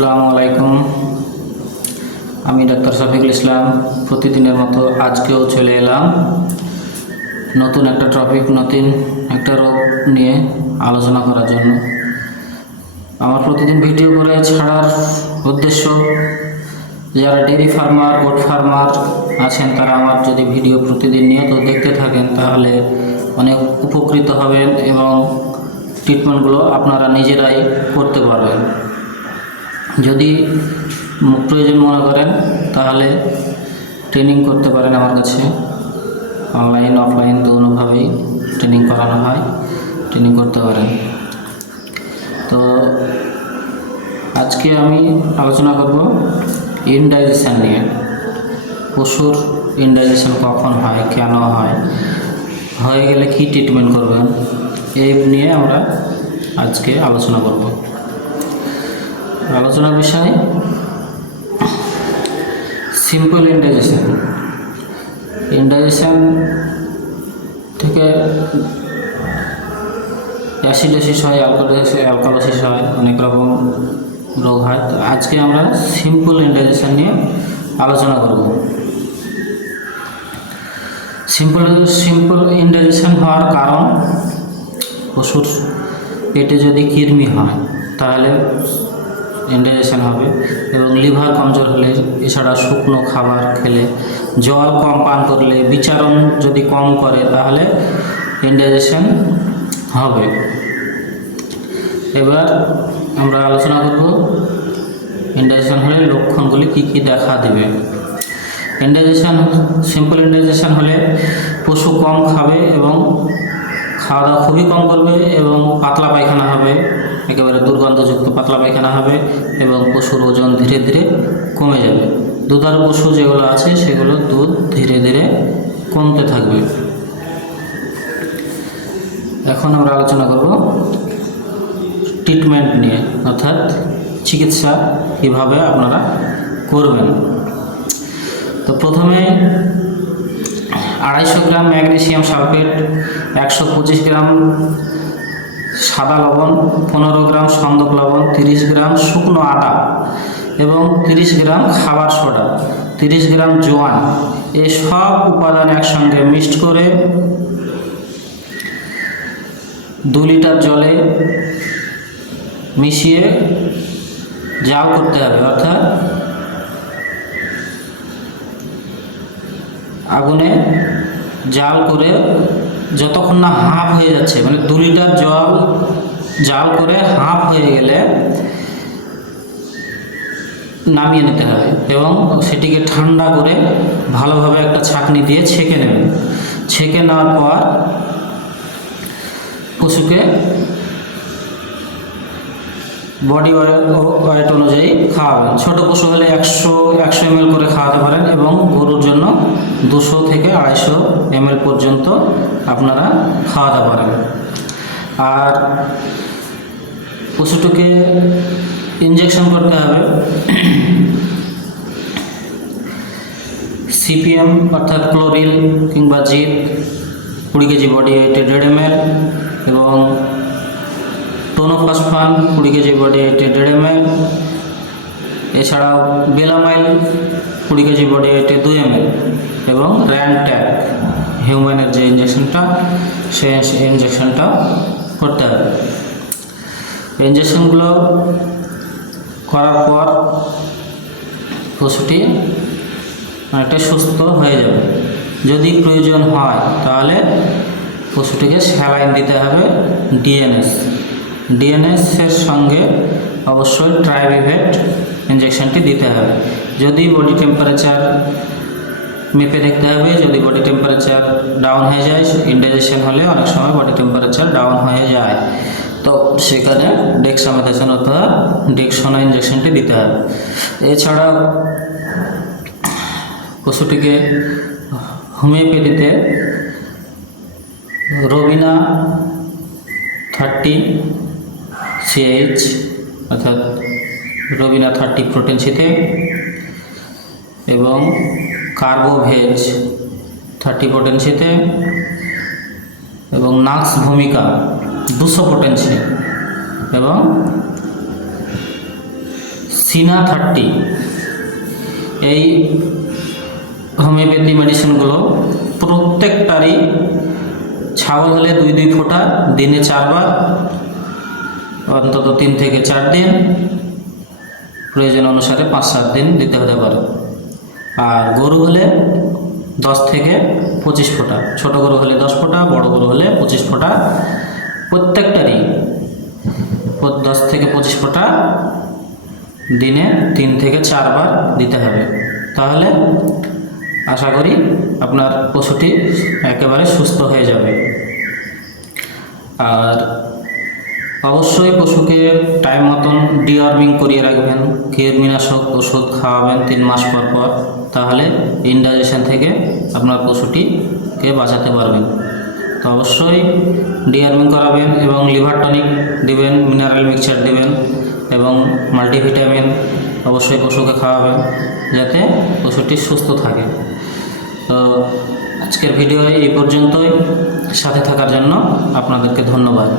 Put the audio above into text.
আসসালামু আলাইকুম। আমি ডাক্তার শফিকুল ইসলাম। প্রতিদিনের মতো আজকেও চলে এলাম। নতুন একটা টপিক, নতুন একটা রোগ নিয়ে আলোচনা করার জন্য। আমার প্রতিদিন ভিডিও করে ছাড়ার উদ্দেশ্য, যারা ডেয়ারি ফার্মার, গোট ফার্মার আছেন, তারা আমার যদি ভিডিও প্রতিদিন নিয়ত দেখতে থাকেন, তাহলে অনেক উপকৃত হবেন এবং ট্রিটমেন্টগুলো আপনারা নিজেরাই করতে পারবেন। যদি প্রয়োজন মনে করেন, তাহলে ট্রেনিং করতে পারেন আমার কাছে। অনলাইন অফলাইন দুভাবেই ট্রেনিং করানো হয় ট্রেনিং করতে পারেন। তো আজকে আমি আলোচনা করব ইনডাইজেশান নিয়ে। পশুর ইনডাইজেশান কখন হয়, কেন হয়? হয়ে গেলে কি ট্রিটমেন্ট করবেন? এই নিয়ে আমরা আজকে আলোচনা করব। আলোচনার বিষয় সিম্পল ইনডাইজেশন ইনডাইজেশন থেকে অ্যাসিডোসিস হয় অ্যালকোলোসিস অ্যালকোলোসিস হয় অনেক রকম রোগ হয়। তো আজকে আমরা সিম্পল ইনডাইজেশন নিয়ে আলোচনা করব। সিম্পল সিম্পল ইনডাইজেশন হওয়ার কারণ পশুর পেটে যদি কৃমি হয়, তাহলে ইন্ডাইজেশন হবে এবং লিভার কমজোর হলে এছাড়া শুকনো খাবার খেলে জল কম পান করলে বিচারণ যদি কম করে তাহলে ইন্ডাইজেশন হবে। এবার আমরা আলোচনা করব ইন্ডাইজেশন হলে লক্ষণগুলি কি কি দেখা দেবে। ইন্ডাইজেশন সিম্পল ইন্ডাইজেশন হলে পশু কম খাবে এবং খাওয়া দাওয়া খুবই কম করবে এবং পাতলা পায়খানা হবে। একেবারে দুর্গন্ধযুক্ত পাতলা পায়খানা হবে এবং পশুর ওজন ধীরে ধীরে কমে যাবে। দুধার পশু যেগুলো আছে, সেগুলো দুধ ধীরে ধীরে কমতে থাকবে। এখন আমরা আলোচনা করব ট্রিটমেন্ট নিয়ে, অর্থাৎ চিকিৎসা কীভাবে আপনারা করবেন। তো প্রথমে আড়াইশো গ্রাম ম্যাগনেসিয়াম সালফেট, একশো পঁচিশ গ্রাম সাদা লবণ, পনেরো গ্রাম সন্দক লবণ, তিরিশ গ্রাম শুকনো আটা এবং তিরিশ গ্রাম খাবার সোডা, তিরিশ গ্রাম জোয়ান। এই সব উপাদান একসঙ্গে মিক্সড করে দু লিটার জলে মিশিয়ে জাল করতে হবে, অর্থাৎ আগুনে জাল করে যতক্ষণ না হাফ হয়ে যাচ্ছে মানে দু লিটার জল জাল করে হাফ হয়ে গেলে নামিয়ে নিতে হবে এবং সেটিকে ঠান্ডা করে ভালোভাবে একটা ছাঁকনি দিয়ে ছেঁকে নেবেন ছেঁকে নেওয়ার পর পশুকে বডি ওয়েট অনুযায়ী খাওয়াবেন। ছোট পশু হলে একশো একশো এম করে খাওয়াতে পারেন এবং গরুর জন্য দুশো থেকে আড়াইশো এম পর্যন্ত আপনারা খাওয়াতে পারেন। আর পশুটিকে ইঞ্জেকশন করতে হবে। সিপিএম অর্থাৎ ক্লোরিন কিংবা জিপ কুড়ি কেজি বডি ওয়েটে দেড় এম এবং টোনোফসফান কুড়ি কেজি বডি ওয়েটে দেড় এম এছাড়াও বেলামাইল কুড়ি কেজি বডি ওয়েটে দুই এম এবং র্যানট্যাক হিউম্যানের যে ইঞ্জেকশনটা সেই ইঞ্জেকশনটা করতে হবে। ইঞ্জেকশনগুলো করার পর পশুটি অনেকটা সুস্থ হয়ে যাবে। যদি প্রয়োজন হয়, তাহলে পশুটিকে স্যালাইন দিতে হবে ডিএনএস ডিএনএসের সঙ্গে অবশ্যই ট্রাইভিভেট ইঞ্জেকশনটি দিতে হবে। যদি বডি টেম্পারেচার মেপে দেখতে হবে, যদি বডি টেম্পারেচার ডাউন হয়ে যায় ইন্ডাইজেশন হলে অনেক সময় বডি টেম্পারেচার ডাউন হয়ে যায়। তো সেখানে ডেক্সামেথাসন অথবা ডেক্সোনা ইঞ্জেকশনটি দিতে হবে। এছাড়া পশুটিকে হোমিওপ্যাথিতে রবিনা থার্টি সিএইচ অর্থাৎ রবিনা থার্টি প্রোটেনসিতে এবং কার্বোভেজ থার্টি পোটেন্সিতে এবং নাক্স ভূমিকা দুশো পোটেন্সি এবং সিনা থার্টি। এই হোমিওপ্যাথি মেডিসিনগুলো প্রত্যেকটারই ছাগল হলে দুই দুই ফোঁটা, দিনে চারবার, অন্তত তিন থেকে চার দিন। প্রয়োজন অনুসারে পাঁচ সাত দিন দিতে হতে পারে। আর গরু হলে দশ থেকে পঁচিশ ফোঁটা। ছোট গরু হলে দশ ফোঁটা, বড় গরু হলে পঁচিশ ফোঁটা। প্রত্যেকটারই দশ থেকে পঁচিশ ফোঁটা দিনে তিন থেকে চারবার দিতে হবে। তাহলে আশা করি আপনার পশুটি একেবারে সুস্থ হয়ে যাবে। আর অবশ্যই পশুকে টাইম মতন ডিওয়ার্মিং করিয়ে রাখবেন কীটনাশক ওষুধ খাওয়াবেন তিন মাস পর পর, তাহলে ইনডাইজেশন থেকে আপনার পশুটিকে বাঁচাতে পারবেন। তো অবশ্যই ডিওয়ার্মিং করাবেন এবং লিভার টনিক দিবেন মিনারেল মিক্সচার দিবেন এবং মাল্টিভিটামিন অবশ্যই পশুকে খাওয়াবেন যাতে পশুটি সুস্থ থাকে। তো আজকের ভিডিও এই পর্যন্তই। সাথে থাকার জন্য আপনাদেরকে ধন্যবাদ।